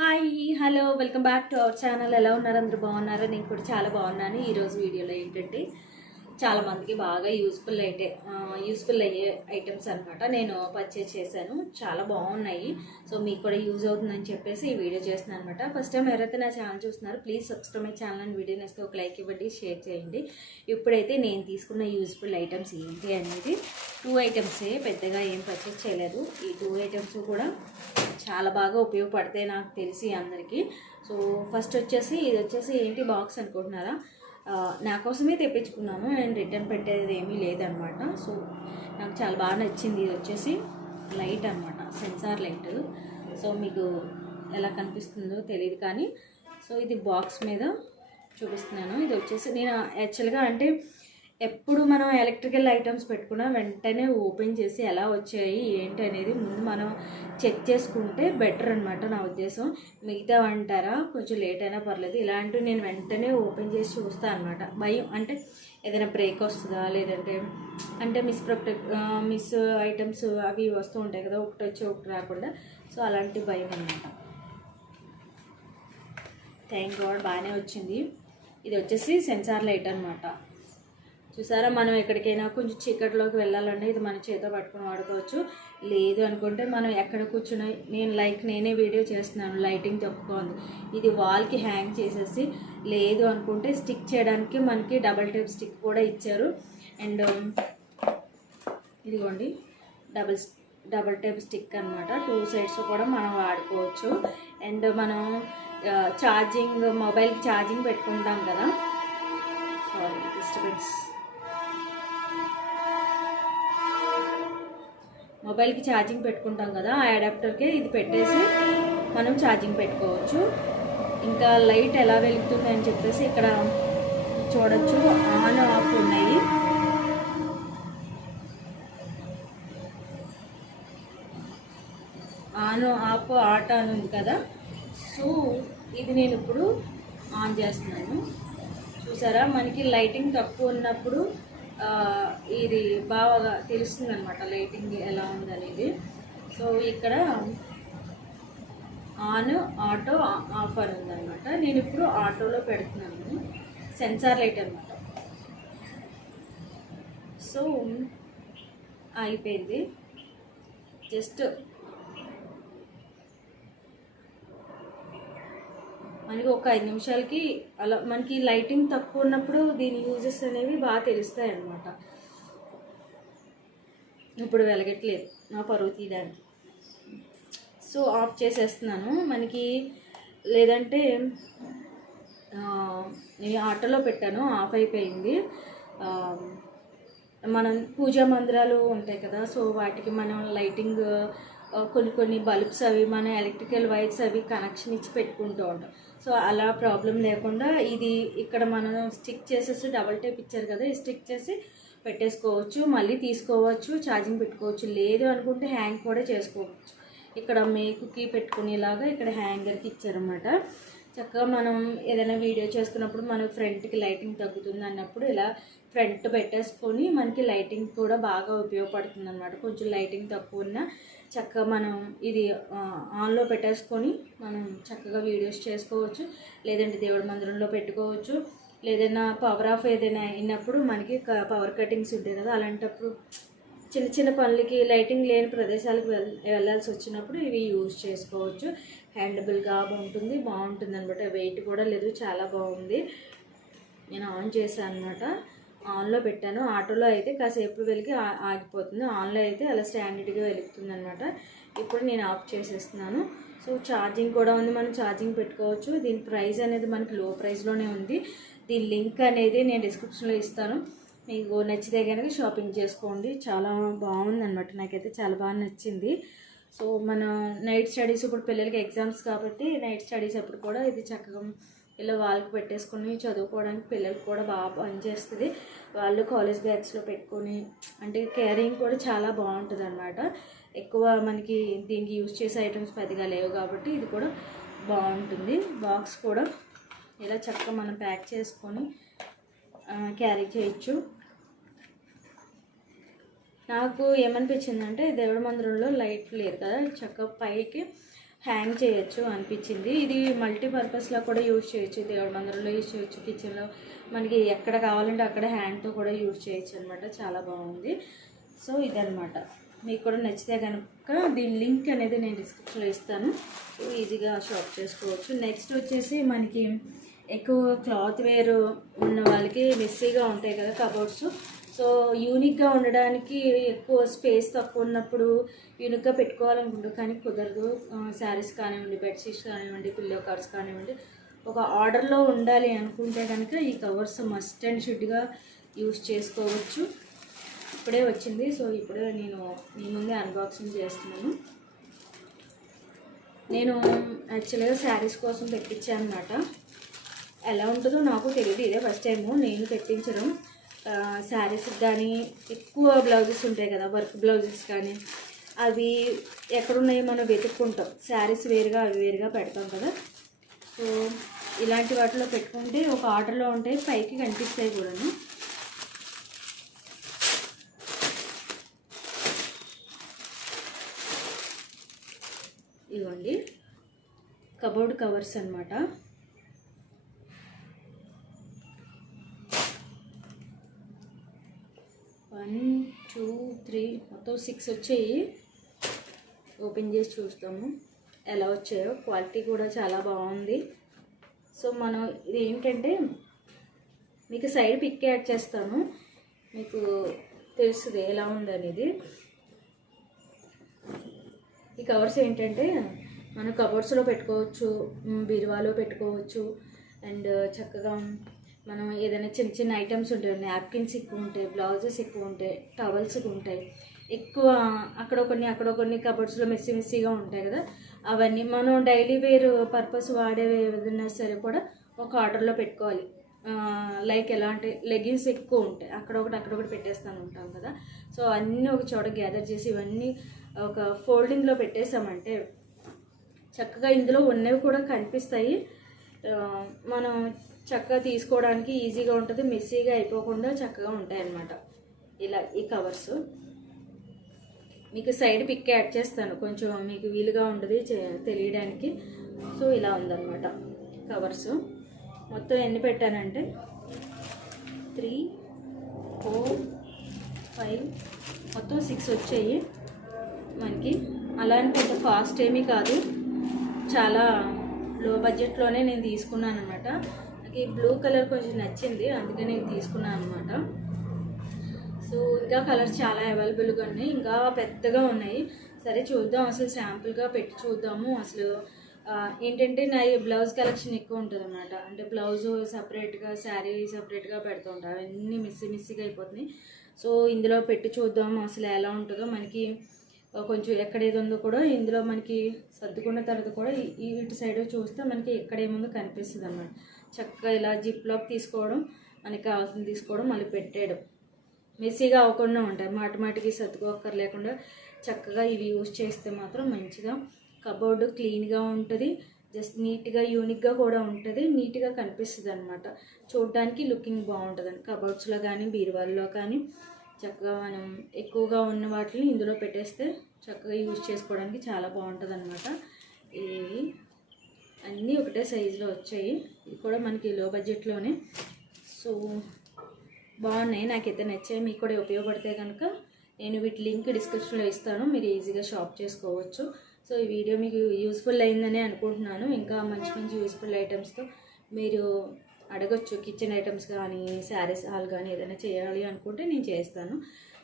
Hi hello welcome back to our channel. ఎలా ఉన్నారు? అందరూ బాగున్నారు? నేను కూడా చాలా బాగున్నాను. ఈరోజు వీడియోలో ఏంటంటే చాలా మందికి బాగా యూస్ఫుల్ అయితే యూస్ఫుల్ అయ్యే ఐటమ్స్ అనమాట నేను పర్చేస్ చేశాను. చాలా బాగున్నాయి. సో మీకు కూడా యూజ్ అవుతుందని చెప్పేసి ఈ వీడియో చేస్తున్నాను అనమాట ఫస్ట్ టైం ఎవరైతే నా ఛానల్ చూస్తున్నారో ప్లీజ్ సబ్స్క్రైబ్ మై ఛానల్ అని వీడియో నేస్తే ఒక లైక్ ఇవ్వండి షేర్ చేయండి. ఇప్పుడైతే నేను తీసుకున్న యూస్ఫుల్ ఐటమ్స్ ఏంటి అనేది టూ ఐటమ్సే పెద్దగా ఏం పర్చేస్ చేయలేదు. ఈ టూ ఐటమ్స్ కూడా చాలా బాగా ఉపయోగపడతాయి నాకు తెలిసి అందరికీ. సో ఫస్ట్ వచ్చేసి ఇది వచ్చేసి ఏంటి బాక్స్ అనుకుంటున్నారా? నా కోసమే తెప్పించుకున్నాను. నేను రిటర్న్ పెట్టేది ఏమీ లేదనమాట. సో నాకు చాలా బాగా నచ్చింది. ఇది వచ్చేసి లైట్ అనమాట. Sensor light. సో మీకు ఎలా కనిపిస్తుందో తెలియదు కానీ సో ఇది బాక్స్ మీద చూపిస్తున్నాను. ఇది వచ్చేసి నేను యాక్చువల్గా అంటే ఎప్పుడు మనం ఎలక్ట్రికల్ ఐటమ్స్ పెట్టుకున్నా వెంటనే ఓపెన్ చేసి ఎలా వచ్చాయి ఏంటి అనేది ముందు మనం చెక్ చేసుకుంటే బెటర్ అనమాట నా ఉద్దేశం. మిగతా అంటారా కొంచెం లేట్ అయినా పర్లేదు. ఇలాంటివి నేను వెంటనే ఓపెన్ చేసి చూస్తాను అనమాట భయం అంటే ఏదైనా బ్రేక్ వస్తుందా? లేదంటే అంటే మిస్ ప్రొటెక్ట్ మిస్ ఐటమ్స్ అవి వస్తూ ఉంటాయి కదా ఒకటి వచ్చి ఒకటి రాకుండా. సో అలాంటి భయం అనమాట థ్యాంక్ గాడ్ బాగానే వచ్చింది. ఇది వచ్చేసి సెన్సార్ లైట్ అనమాట చూసారా? మనం ఎక్కడికైనా కొంచెం చీకటిలోకి వెళ్ళాలంటే ఇది మన చేతితో పట్టుకుని వాడుకోవచ్చు. లేదు అనుకుంటే మనం ఎక్కడ కూర్చుని నేను లైక్ నేనే వీడియో చేస్తున్నాను లైటింగ్ తప్పుకోంది ఇది వాల్కి హ్యాంగ్ చేసేసి లేదు అనుకుంటే స్టిక్ చేయడానికి మనకి డబల్ టైప్ స్టిక్ కూడా ఇచ్చారు. అండ్ ఇదిగోండి డబల్ డబల్ టైప్ స్టిక్ అనమాట టూ సైడ్స్ కూడా మనం వాడుకోవచ్చు. అండ్ మనం ఛార్జింగ్ మొబైల్కి ఛార్జింగ్ పెట్టుకుంటాం కదా. Sorry disturbance. మొబైల్కి ఛార్జింగ్ పెట్టుకుంటాం కదా ఆ అడాప్టర్కే ఇది పెట్టేసి మనం ఛార్జింగ్ పెట్టుకోవచ్చు. ఇంకా లైట్ ఎలా వెలుగుతుంది అని చెప్పేసి ఇక్కడ చూడొచ్చు. ఆన్ ఆఫ్ ఉన్నాయి. ఆన్ ఆఫ్ ఆట అని ఉంది కదా. సో ఇది నేను ఇప్పుడు ఆన్ చేస్తున్నాను. చూసారా? మనకి లైటింగ్ తక్కువ ఉన్నప్పుడు ఇది బాగా తెలుస్తుంది అనమాట లైటింగ్ ఎలా ఉందనేది. సో ఇక్కడ ఆన్ ఆటో ఆఫర్ ఉందనమాట నేను ఇప్పుడు ఆటోలో పెడుతున్నాను. సెన్సార్ లైట్ అనమాట సో అయిపోయింది. జస్ట్ మనకి ఒక ఐదు నిమిషాలకి అలా మనకి లైటింగ్ తక్కువ ఉన్నప్పుడు దీని యూజెస్ అనేవి బాగా తెలుస్తాయి అన్నమాట. ఇప్పుడు వెలగట్లేదు నా పరువు తీయడానికి. సో ఆఫ్ చేసేస్తున్నాను. మనకి లేదంటే నేను ఆటోలో పెట్టాను ఆఫ్ అయిపోయింది. మనం పూజా మందిరాలు ఉంటాయి కదా సో వాటికి మనం లైటింగ్ కొన్ని కొన్ని బల్బ్స్ అవి మన ఎలక్ట్రికల్ వైర్స్ అవి కనెక్షన్ ఇచ్చి పెట్టుకుంటూ ఉంటాం. సో అలా ప్రాబ్లం లేకుండా ఇది ఇక్కడ మనం స్టిక్ చేసేసి డబల్ టేప్ ఇచ్చారు కదా స్టిక్ చేసి పెట్టేసుకోవచ్చు మళ్ళీ తీసుకోవచ్చు ఛార్జింగ్ పెట్టుకోవచ్చు. లేదు అనుకుంటే హ్యాంగ్ కూడా చేసుకోవచ్చు. ఇక్కడ మేకుకి పెట్టుకునేలాగా ఇక్కడ హ్యాంగర్కి ఇచ్చారన్నమాట. చక్కగా మనం ఏదైనా వీడియో చేసుకున్నప్పుడు మనకు ఫ్రంట్కి లైటింగ్ తగ్గుతుంది అన్నప్పుడు ఇలా ఫ్రంట్ పెట్టేసుకొని మనకి లైటింగ్ కూడా బాగా ఉపయోగపడుతుంది అనమాట కొంచెం లైటింగ్ తక్కువ ఉన్నా చక్కగా మనం ఇది ఆన్లో పెట్టేసుకొని మనం చక్కగా వీడియోస్ చేసుకోవచ్చు. లేదంటే దేవుడి మందిరంలో పెట్టుకోవచ్చు. లేదైనా పవర్ ఆఫ్ ఏదైనా అయినప్పుడు మనకి పవర్ కటింగ్స్ ఉంటాయి కదా అలాంటప్పుడు చిన్న చిన్న పనులకి లైటింగ్ లేని ప్రదేశాలకు వెళ్ వెళ్ళాల్సి వచ్చినప్పుడు ఇవి యూజ్ చేసుకోవచ్చు. హ్యాండబుల్గా ఉంటుంది బాగుంటుంది అనమాట వెయిట్ కూడా లేదు చాలా బాగుంది. నేను ఆన్ చేశాను అనమాట ఆన్లో పెట్టాను. ఆటోలో అయితే కాసేపు వెలిగి ఆగిపోతుంది. ఆన్లో అయితే అలా స్టాండర్డ్గా వెలుగుతుంది అనమాట ఇప్పుడు నేను ఆఫ్ చేసేస్తున్నాను. సో ఛార్జింగ్ కూడా ఉంది. మనం ఛార్జింగ్ పెట్టుకోవచ్చు. దీని ప్రైస్ అనేది మనకి లో ప్రైస్లోనే ఉంది. దీని లింక్ అనేది నేను డిస్క్రిప్షన్లో ఇస్తాను. మీకు నచ్చితే కనుక షాపింగ్ చేసుకోండి. చాలా బాగుంది అనమాట నాకైతే చాలా బాగా నచ్చింది. సో మన నైట్ స్టడీస్ ఇప్పుడు పిల్లలకి ఎగ్జామ్స్ కాబట్టి నైట్ స్టడీస్ అప్పుడు కూడా ఇది చక్కగా ఇలా వాళ్ళకి పెట్టేసుకొని చదువుకోవడానికి పిల్లలకు కూడా బాగా పనిచేస్తుంది. వాళ్ళు కాలేజ్ బ్యాగ్స్లో పెట్టుకొని అంటే క్యారింగ్ కూడా చాలా బాగుంటుంది అనమాట ఎక్కువ మనకి దీనికి యూజ్ చేసే ఐటమ్స్ పెద్దగా లేవు కాబట్టి ఇది కూడా బాగుంటుంది. బాక్స్ కూడా ఇలా చక్కగా మనం ప్యాక్ చేసుకొని క్యారీ చేయొచ్చు. నాకు ఏమనిపించిందంటే దేవుడి మందిరంలో లైట్ లేదు కదా చక్కగా పైకి హ్యాంగ్ చేయొచ్చు అనిపించింది. ఇది మల్టీపర్పస్లో కూడా యూజ్ చేయొచ్చు. దేవుడి మందిరంలో యూజ్ చేయొచ్చు. కిచెన్లో మనకి ఎక్కడ కావాలంటే అక్కడ హ్యాండ్తో కూడా యూజ్ చేయొచ్చు అనమాట చాలా బాగుంది. సో ఇదనమాట మీకు కూడా నచ్చితే కనుక దీని లింక్ అనేది నేను డిస్క్రిప్షన్లో ఇస్తాను. సో ఈజీగా షాప్ చేసుకోవచ్చు. నెక్స్ట్ వచ్చేసి మనకి ఎక్కువ క్లాత్ వేర్ ఉన్న వాళ్ళకి మెస్సీగా ఉంటాయి కదా కబోర్డ్స్. సో యూనిక్గా ఉండడానికి ఎక్కువ స్పేస్ తక్కువ ఉన్నప్పుడు యూనిక్గా పెట్టుకోవాలనుకుంటారు కానీ కుదరదు. శారీస్ కానివ్వండి బెడ్షీట్స్ కానివ్వండి పిల్లో కవర్స్ కానివ్వండి ఒక ఆర్డర్లో ఉండాలి అనుకుంటే కనుక ఈ కవర్స్ మస్ట్ అండ్ షుడ్గా యూస్ చేసుకోవచ్చు. ఇప్పుడే వచ్చింది. సో ఇప్పుడే నేను మీ ముందే అన్బాక్సింగ్ చేస్తున్నాను. నేను యాక్చువల్గా శారీస్ కోసం తెప్పించాను అనమాట ఎలా ఉంటుందో నాకు తెలియదు ఇదే ఫస్ట్ టైము నేను తెప్పించడం శారీస్ కానీ ఎక్కువ బ్లౌజెస్ ఉంటాయి కదా వర్క్ బ్లౌజెస్ కానీ అవి ఎక్కడున్నాయో మనం వెతుక్కుంటాం. శారీస్ వేరుగా అవి వేరుగా పెడతాం కదా. సో ఇలాంటి వాటిలో పెట్టుకుంటే ఒక ఆర్డర్లో ఉంటాయి పైకి కనిపిస్తాయి కూడాను. ఇవ్వండి. కబోర్డ్ కవర్స్ అనమాట వన్ టూ త్రీ మొత్తం సిక్స్ వచ్చాయి. ఓపెన్ చేసి చూస్తాము. ఎలా వచ్చాయో క్వాలిటీ కూడా చాలా బాగుంది. సో మనం ఇది ఏంటంటే మీకు సైడ్ పిక్ యాడ్ చేస్తాను. మీకు తెలుస్తుంది ఎలా ఉందనేది. ఈ కవర్స్ ఏంటంటే మనం కవర్స్లో పెట్టుకోవచ్చు బీరువాలో పెట్టుకోవచ్చు. అండ్ చక్కగా మనం ఏదైనా చిన్న చిన్న ఐటమ్స్ ఉంటాయి నాప్కిన్స్ ఎక్కువ ఉంటాయి బ్లౌజెస్ ఎక్కువ ఉంటాయి టవల్స్ ఉంటాయి. ఎక్కువ అక్కడ కొన్ని అక్కడ కొన్ని కబోర్డ్స్లో మెస్సీ మెస్సీగా ఉంటాయి కదా. అవన్నీ మనం డైలీ వేర్ పర్పస్ వాడే ఏదైనా సరే కూడా ఒక ఆర్డర్లో పెట్టుకోవాలి. లైక్ ఎలా అంటే లెగిన్స్ ఎక్కువ ఉంటాయి. అక్కడ ఒకటి అక్కడ ఒకటి పెట్టేస్తాను ఉంటాం కదా. సో అన్నీ ఒక చోట గ్యాదర్ చేసి ఇవన్నీ ఒక ఫోల్డింగ్లో పెట్టేసామంటే చక్కగా ఇందులో ఉన్నవి కూడా కనిపిస్తాయి. మనం చక్కగా తీసుకోవడానికి ఈజీగా ఉంటుంది మెస్సీగా అయిపోకుండా చక్కగా ఉంటాయి అన్నమాట ఇలా ఈ కవర్స్ మీకు సైడ్ పిక్ యాడ్ చేస్తాను. కొంచెం మీకు వీలుగా ఉంటుంది తెలియడానికి. సో ఇలా ఉందన్నమాట కవర్స్ మొత్తం ఎన్ని పెట్టానంటే త్రీ ఫోర్ ఫైవ్ మొత్తం సిక్స్ వచ్చాయి. మనకి అలాంటి అని ఫాస్ట్ ఏమీ కాదు. చాలా లో బడ్జెట్లోనే నేను తీసుకున్నాను అనమాట నాకు ఈ బ్లూ కలర్ కొంచెం నచ్చింది అందుకే నేను తీసుకున్నాను అనమాట సో ఇంకా కలర్స్ చాలా అవైలబుల్గా ఉన్నాయి ఇంకా పెద్దగా ఉన్నాయి. సరే చూద్దాం అసలు శాంపుల్గా పెట్టి చూద్దాము. అసలు ఏంటంటే నా ఈ బ్లౌజ్ కలెక్షన్ ఎక్కువ ఉంటుంది అనమాట అంటే బ్లౌజ్ సపరేట్గా శారీ సపరేట్గా పెడుతూ అవన్నీ మిస్సి మిస్సిగా అయిపోతున్నాయి. సో ఇందులో పెట్టి చూద్దాము అసలు ఎలా ఉంటుందో. మనకి కొంచెం ఎక్కడ ఉందో కూడా ఇందులో మనకి సర్దుకున్న తర్వాత కూడా ఇటు సైడ్ చూస్తే మనకి ఎక్కడ ఏముందో కనిపిస్తుంది అనమాట చక్కగా ఇలా జిప్లోకి తీసుకోవడం మనకి కావాల్సింది తీసుకోవడం మళ్ళీ పెట్టేయడం. మెస్సీగా అవ్వకుండా ఉంటాయి. మాటి మాటికి సర్దుకోక్కర్ లేకుండా చక్కగా ఇవి యూజ్ చేస్తే మాత్రం మంచిగా కబోర్డు క్లీన్గా ఉంటుంది. జస్ట్ నీట్గా యూనిక్గా కూడా ఉంటుంది. నీట్గా కనిపిస్తుంది అనమాట చూడడానికి లుకింగ్ బాగుంటుంది కబోర్డ్స్లో కానీ బీరువాల్లో కానీ. చక్కగా మనం ఎక్కువగా ఉన్న వాటిని ఇందులో పెట్టేస్తే చక్కగా యూజ్ చేసుకోవడానికి చాలా బాగుంటుంది అనమాట ఇవి అన్నీ ఒకటే సైజులో వచ్చాయి. ఇది కూడా మనకి లో బడ్జెట్లోనే. సో బాగున్నాయి. నాకైతే నచ్చాయి. మీకు కూడా ఉపయోగపడితే కనుక నేను వీటి లింక్ డిస్క్రిప్షన్లో ఇస్తాను. మీరు ఈజీగా షాప్ చేసుకోవచ్చు. సో ఈ వీడియో మీకు యూస్ఫుల్ అయిందని అనుకుంటున్నాను. ఇంకా మంచి మంచి యూస్ఫుల్ ఐటమ్స్తో మీరు అడగొచ్చు కిచెన్ ఐటమ్స్ కానీ శారీస్ హాల్ కానీ ఏదైనా చేయాలి అనుకుంటే నేను చేస్తాను.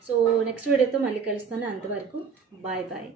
సో నెక్స్ట్ వీడియోతో మళ్ళీ కలుస్తాను. అంతవరకు బాయ్ బాయ్